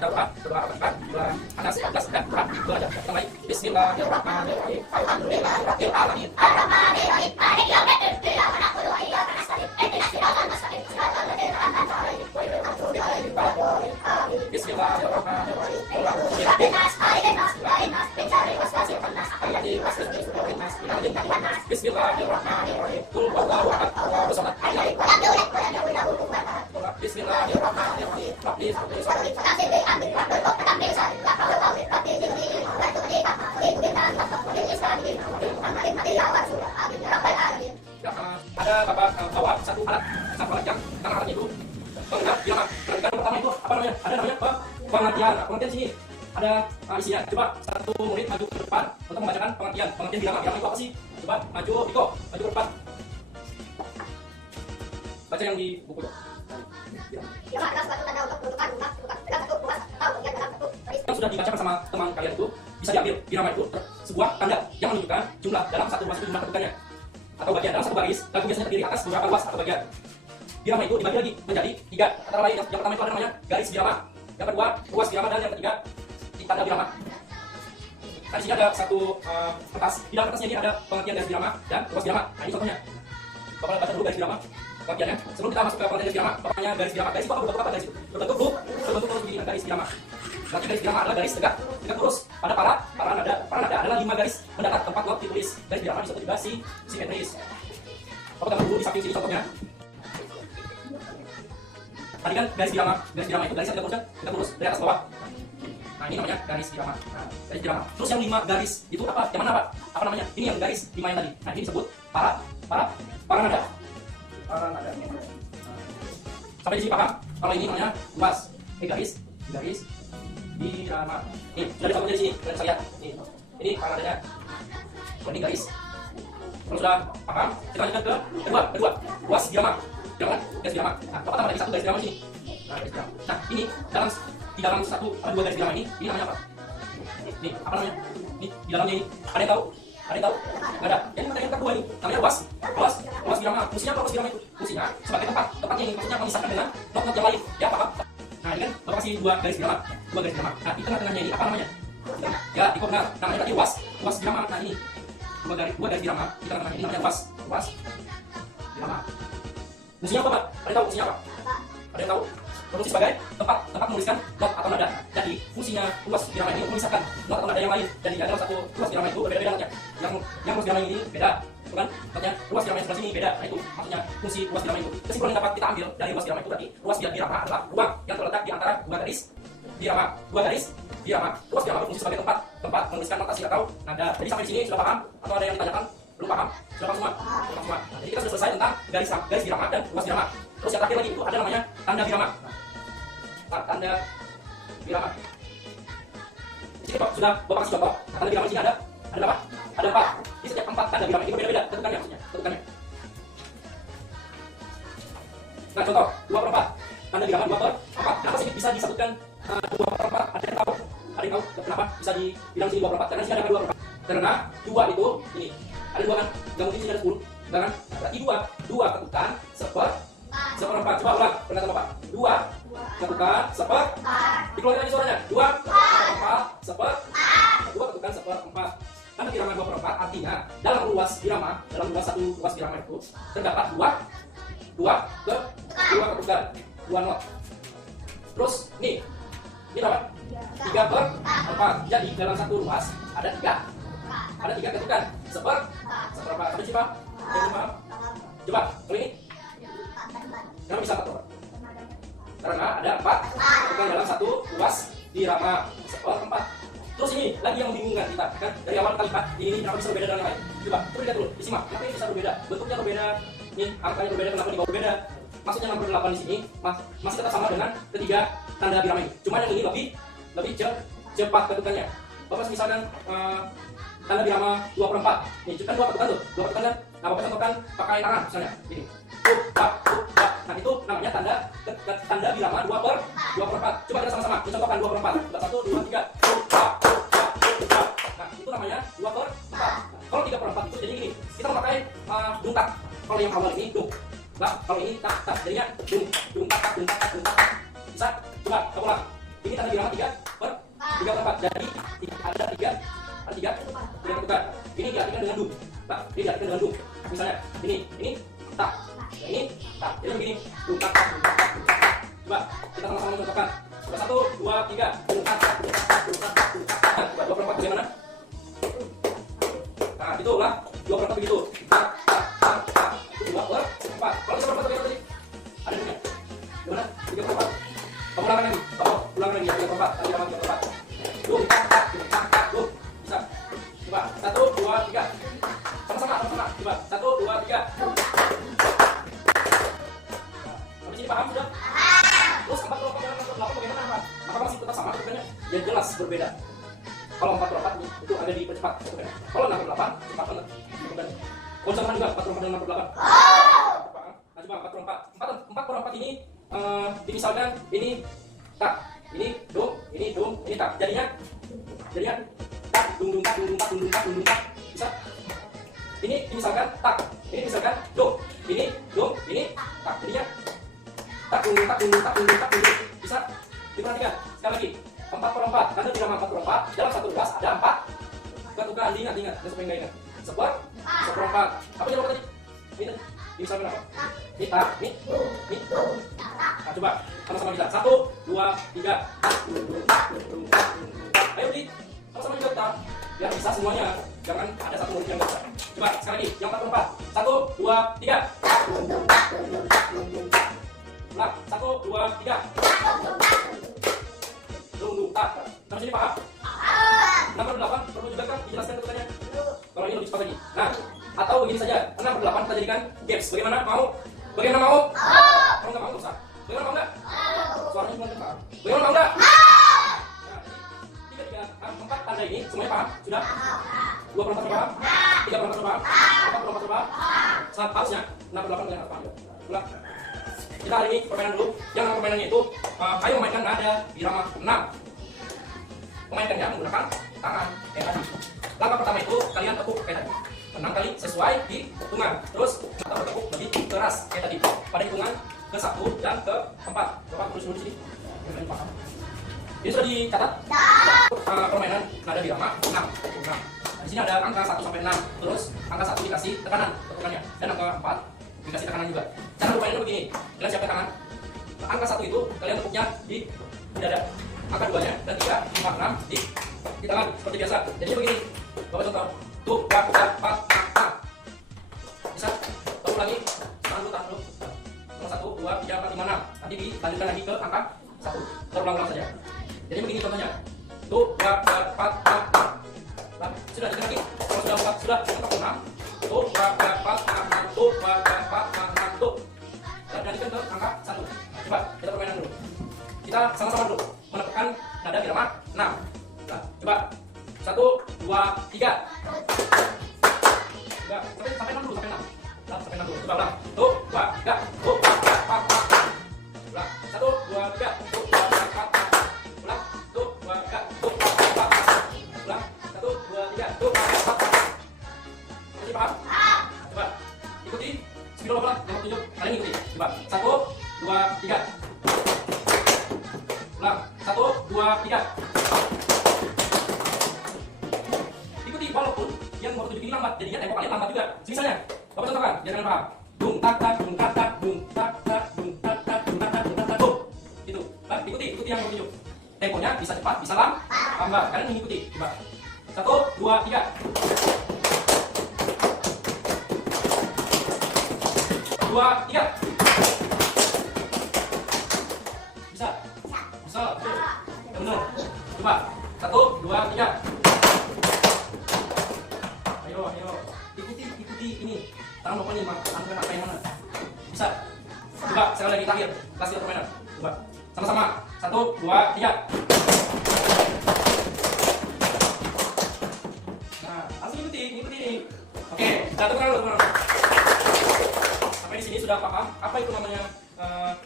kita berdoa, berdoa apa? Dua atas, atas, dan berdoa, dua aja. Kita mulai. Bismillahirrahmanirrahim. Alhamdulillahirabbil alamin. Arrahmanirrahim. Maliki yaumiddin. Iyyaka na'budu wa iyyaka nasta'in. Ihdinas siratal mustaqim. Siratal ladzina an'amta 'alaihim ghairil maghdubi 'alaihim waladdallin. Amin. Bismillahirrahmanirrahim. Rabbin nas, malikin nas, ilahin nas, min syarril waswasil khannas, alladzi yuwaswisu fi sudurin nas, minal jinnati wan nas. Bismillahirrahmanirrahim. Qul huwallahu ahad, Allahu samad, lam yalid wa lam yulad wa lam yakul lahu kufuwan ahad. Bismillahirrahmanirrahim. Rabbi ighfir li sadri wa yassir li amri wahlul 'uqdatam min lisani yafqahu qawli. Rabbi zidni ilman wa rzuqni fahma wa a'udzu bika an ashraka bil islam dinan wa bil Muhammadin nabiyyan wa rasula. Amin ya rabbal alamin. Ada bapak bawa satu alat yang alatnya itu pengenal bilangan. Penelitian pertama itu apa namanya? Ada namanya pengertian. Pengertian sini ada isinya. Coba satu murid maju ke depan untuk membacakan pengertian. Pengertian bilangan. Bilangan itu apa sih? Coba maju, Iko, maju ke depan. Baca yang di buku itu. Bilangan adalah suatu tanda untuk menentukan jumlah dengan satu ruas atau bagian dalam satu garis. Yang sudah dibacakan sama teman kalian itu bisa diambil. Bilangan itu sebuah tanda yang menunjukkan jumlah dalam satu ruas itu jumlah kedudukannya atau bagian dalam satu baris. Lalu biasanya terdiri atas beberapa ruas atau bagian. Bilangan itu dibagi lagi menjadi 3. Antara lain yang pertama itu ada namanya garis bilangan. Yang kedua ruas bilangan dan yang ketiga tanda bilangan. Nah, di sini ada satu kertas. Di dalam kertasnya ini ada pengertian garis bilangan dan ruas bilangan. Nah, ini contohnya. Bapak baca dulu garis bilangan. Pengertiannya. Sebelum kita masuk ke pengertian garis bilangan, bapaknya garis bilangan. Garis itu apa? Berbentuk apa garis itu? Berbentuk lurus begini garis bilangan. Berarti garis bilangan adalah garis tegak lurus. Pada para nada adalah 5 garis mendatar tempat lot ditulis. Garis bilangan disebut juga simetris. Bapak gambar dulu di samping sini contohnya. Tadi kan garis bilangan itu garisnya tegak lurus dari atas ke bawah. Nah, ini namanya garis bilangan. Nah, garis bilangan. Terus yang 5 garis itu apa? Yang mana, Pak? Apa namanya? Ini yang garis 5 yang tadi. Nah, ini disebut para nada. Para nada. Sampai di sini paham? Kalau ini namanya ruas. Garis bilangan. Nih, sudah disambung dari sini. Sudah bisa lihat. Ini para nadanya. Ini garis. Kalau sudah paham, kita lanjutkan ke kedua. Ruas bilangan. Garis bilangan. Nah, Bapak tambah lagi satu garis bilangan sini. Nah, garis bilangan. Nah, ini di dalam satu atau 2 garis bilangan ini namanya apa? Nih, apa namanya? Nih, di dalamnya ini. Ada yang tahu? Nggak ada. Yang kedua ini namanya ruas bilangan. Fungsinya apa ruas bilangan itu? Fungsinya sebagai tempatnya ini maksudnya memisahkan dengan not yang lain. Ya, paham? Nah, ini kan Bapak kasih 2 garis bilangan. Nah, di tengah-tengahnya ini apa namanya? Ya, di corner. Namanya tadi ruas bilangan. Nah, ini 2 garis bilangan. Di tengah-tengahnya ini namanya ruas bilangan. Fungsinya apa, Pak? Ada yang tahu fungsinya apa? Ada yang tahu? Berfungsi sebagai tempat menuliskan not atau nada. Jadi fungsinya ruas bilangan ini memisahkan not atau nada yang lain. Jadi dalam satu ruas bilangan itu berbeda-beda notnya. Yang ruas bilangan ini beda, bukan? Notnya ruas bilangan sebelah sini beda. Nah, itu maksudnya fungsi ruas bilangan itu. Kesimpulan yang dapat kita ambil dari ruas bilangan itu berarti ruas bilangan adalah ruang yang terletak di antara 2 garis bilangan. Ruas bilangan berfungsi sebagai tempat menuliskan notasi atau nada. Jadi sampai di sini sudah paham? Atau ada yang ditanyakan? Belum paham? Sudah paham semua? Nah, jadi kita sudah selesai tentang garis bilangan dan ruas bilangan. Terus yang terakhir lagi itu ada namanya tanda bilangan. Tanda bilangan. Jadi sudah Bapak kasih contoh. Tanda bilangan di sini ada berapa? Ada 4. Di setiap 4 tanda bilangan itu berbeda-beda kedudukannya maksudnya. Nah, contoh 2/4. Tanda bilangan 2/4. Kenapa sih bisa disebutkan 2/4? Ada yang tahu kenapa bisa dibilang sini 2/4? Karena sini ada 2/4. Karena 2 itu ini. Ada 2 kan? Gabung sini ada 10. Kan? Berarti 2 ketukan 1/4. Coba ulang perkataan Bapak. 2 ketukan 1/4. Dikeluarkan lagi suaranya. 2 ketukan 1/4. 2 ketukan 1/4. Tanda bilangan 2/4 artinya dalam ruas satu ruas bilangan itu terdapat 2 ketukan 2 not. Terus ini berapa? 3/4. Jadi dalam satu ruas ada 3 ketukan 1/4. Sampai sini, Pak? Coba kalau ini kenapa bisa 4? Karena ada 4 ketukan dalam satu ruas bilangan 1/4. Terus ini lagi yang membingungkan kita kan dari awal kalimat ini kenapa bisa berbeda dengan yang lain. Coba lihat dulu, disimak. Kenapa ini bisa berbeda? Bentuknya berbeda, nih angkanya berbeda, kenapa di bawah berbeda? Maksudnya nomor 8 di sini masih tetap sama dengan ketiga tanda bilangan ini. Cuma yang ini lebih cepat ketukannya. Bapak misalkan tanda bilangan 2/4. Nih, kan 2 ketukan tuh. 2 ketukan kan? Nah, Bapak contohkan pakai tangan misalnya. Ini. Nah, itu namanya tanda bilangan 2/4. Coba kita sama-sama contohkan 2/4. 1, 2, 3. Nah, itu namanya 2/4. Kalau 3/4 itu jadi gini. Kita memakai dung tak. Kalau yang awal ini dung. Nah, kalau ini tak. Jadinya dung tak. Bisa? Coba ulang. Ini tanda birama 3/4. Jadi ada 3 ketukan. Ini diartikan dengan dung. Tak, ini diartikan dengan dung. Misalnya ini tak, ini tak. Jadi begini, dung tak. Coba kita sama-sama mencontohkan. 1, 2, 3. Dung tak. Coba 2/4 bagaimana? Nah, itulah 2/4 begitu. Tak. 2/4. Kalau 3/4 bagaimana tadi? Ada juga. Gimana? 3/4. Ulangan lagi. Ulangan lagi 3/4. Tadi sama 3/4. Dung tak. Bisa. Coba 1, 2, 3. Sama-sama. Coba 1, 2, 3. Sampai sini paham sudah? Terus 4/8 bagaimana? Apakah masih tetap sama bentuknya? Ya jelas berbeda. Kalau 4/4 itu ada di percepat. Kalau 6/8 cepat banget. Sama juga 4/4 dan 6/8. Nah, coba 4/4 ini dimisalkan ini tak, ini dung, ini tak. Jadinya tak, dung tak. Bisa? Ini misalkan tak, ini misalkan dung, ini tak. Jadinya tak, dung tak. Bisa? Diperhatikan sekali lagi. 4/4, karena birama 4/4 dalam satu gelas ada 4 ketukan. Ingat, supaya nggak ingat. 1/4. Apa jawaban tadi? Ini misalkan apa? Ini tak, ini. Nah, coba sama-sama kita. 1, 2, 3. Ayo di sama-sama juga kita. Biar bisa semuanya. Jangan ada satu murid yang nggak bisa. Coba sekali lagi. Yang 4/4. 1, 2, 3. Ulang. 1, 2, 3. Dung tak. Sampai sini paham? 6/8 perlu juga kan dijelaskan ketukannya? Kalau ini lebih cepat lagi. Nah, atau begini saja. 6/8 kita jadikan gaps. Bagaimana mau? Kalau nggak mau nggak usah. Bagaimana mau nggak? Suaranya cuma dengar. Bagaimana mau nggak? Nah, 3, 4 tanda ini semuanya paham? Sudah? 2/4 paham? 3/4 paham? 4/4 paham? Harusnya 6/8 kalian harus paham. Ulang. Kita hari ini permainan dulu. Yang permainannya itu ayo memainkan nada birama 6. Memainkannya menggunakan tangan kayak tadi. Langkah pertama itu kalian tepuk kayak tadi 6 kali sesuai hitungan. Terus kita bertepuk lebih keras kayak tadi pada hitungan ke-1 dan ke-4. Bapak tulis dulu di sini. Yang paham. Ini sudah dicatat. Permainan nada birama 6. Di sini ada angka 1 sampai 6. Terus angka 1 dikasih tekanan tekanannya dan angka 4 dikasih tekanan juga. Cara bermainnya begini. Kalian siapkan tangan. Angka 1 itu kalian tepuknya di dada. Angka 2-nya dan 3, 4, 6 di tangan seperti biasa. Jadi begini. Bapak contoh. Tuh, 4, 4. Bisa? Tepuk lagi. Tahan dulu. Nomor 1, 2, 3, 4, 5, 6. Nanti dilanjutkan lagi ke angka 1. Terulang-ulang saja. Jadi begini contohnya. Tuh, 4, 4. Sudah dikit lagi. Kalau sudah 6. Tuh, 4, 6. Tuh, 4, 6. Tuh. Dan lanjutkan ke angka 1. Coba kita permainan dulu. Kita sama-sama dulu menekan nada birama 6. Nah, coba 1, 2, 3. Enggak, sampai 6 dulu, sampai 6. Sampai 6 dulu. Coba ulang. Tuh, 2, 3. Tuh, 4. Ulang. 1, 2, 3. Tuh, 2, 4. Ulang. Tuh, 2, 3. Tuh, 4. Ulang. 1, 2, 3. Tuh, 4. Masih paham? Coba ikuti. Sebelum apa? Yang tunjuk. Kalian ikuti. Coba 1, 2, 3. Ulang. 1, 2, 3. Ikuti walaupun yang mau tunjuk ini lambat, jadinya tempo kalian lambat juga. Misalnya, Bapak contohkan, biar kalian paham. Dung tak tak, dung tak tak, dung tak tak, dung tak tak, dung tak tak, dung tak tak. Tuh. Itu. Baik, ikuti yang mau tunjuk. Temponya bisa cepat, bisa lambat. Kalian mengikuti. Coba. 1, 2, 3. 2, 3. Bisa? Bisa. Betul. Benar. Coba. 1, 2, 3. Ayo. Ikuti ini. Tangan Bapak ini, tangan apa yang mana? Bisa. Coba sekali lagi terakhir. Kasih permainan. Coba. Sama-sama. 1, 2, 3. Nah, langsung ikuti ini. Oke, kita tukar. Sampai di sini sudah paham apa itu namanya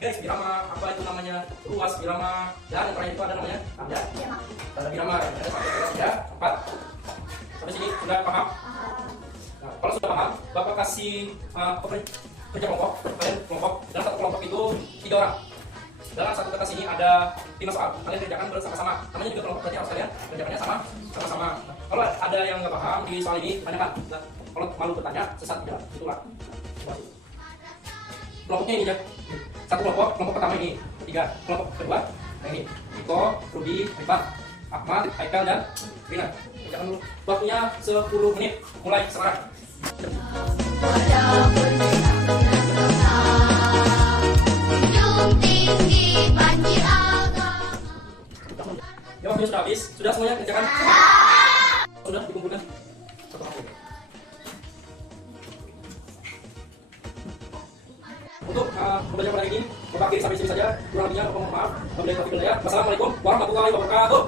garis birama, apa itu namanya ruas birama, dan yang terakhir itu ada namanya tanda birama. Ada 4. Sampai sini sudah paham? Nah, kalau sudah paham, Bapak kasih kerja kelompok. Kalian kelompok, dalam satu kelompok itu 3 orang. dalam satu kertas ini ada 5 soal. Kalian kerjakan bersama-sama. Namanya juga kelompok, berarti harus kalian kerjakannya sama-sama. Kalau ada yang nggak paham di soal ini, tanyakan. Nah, kalau malu bertanya, sesat tidak. Itulah. Kelompoknya ini ya. Satu kelompok pertama ini, 3. Kelompok kedua, nah ini, Iko, Ruby, Rifat, Ahmad, Haikal, dan Rina. Kerjakan dulu. Waktunya 10 menit. Mulai sekarang. Ya, waktunya sudah habis. Sudah semuanya kerjakan? Sudah dikumpulkan? Satu hati. Untuk pembelajaran pada hari ini, maka akhiri sampai sini saja. Kurang lebihnya mohon maaf. Wassalamualaikum warahmatullahi wabarakatuh.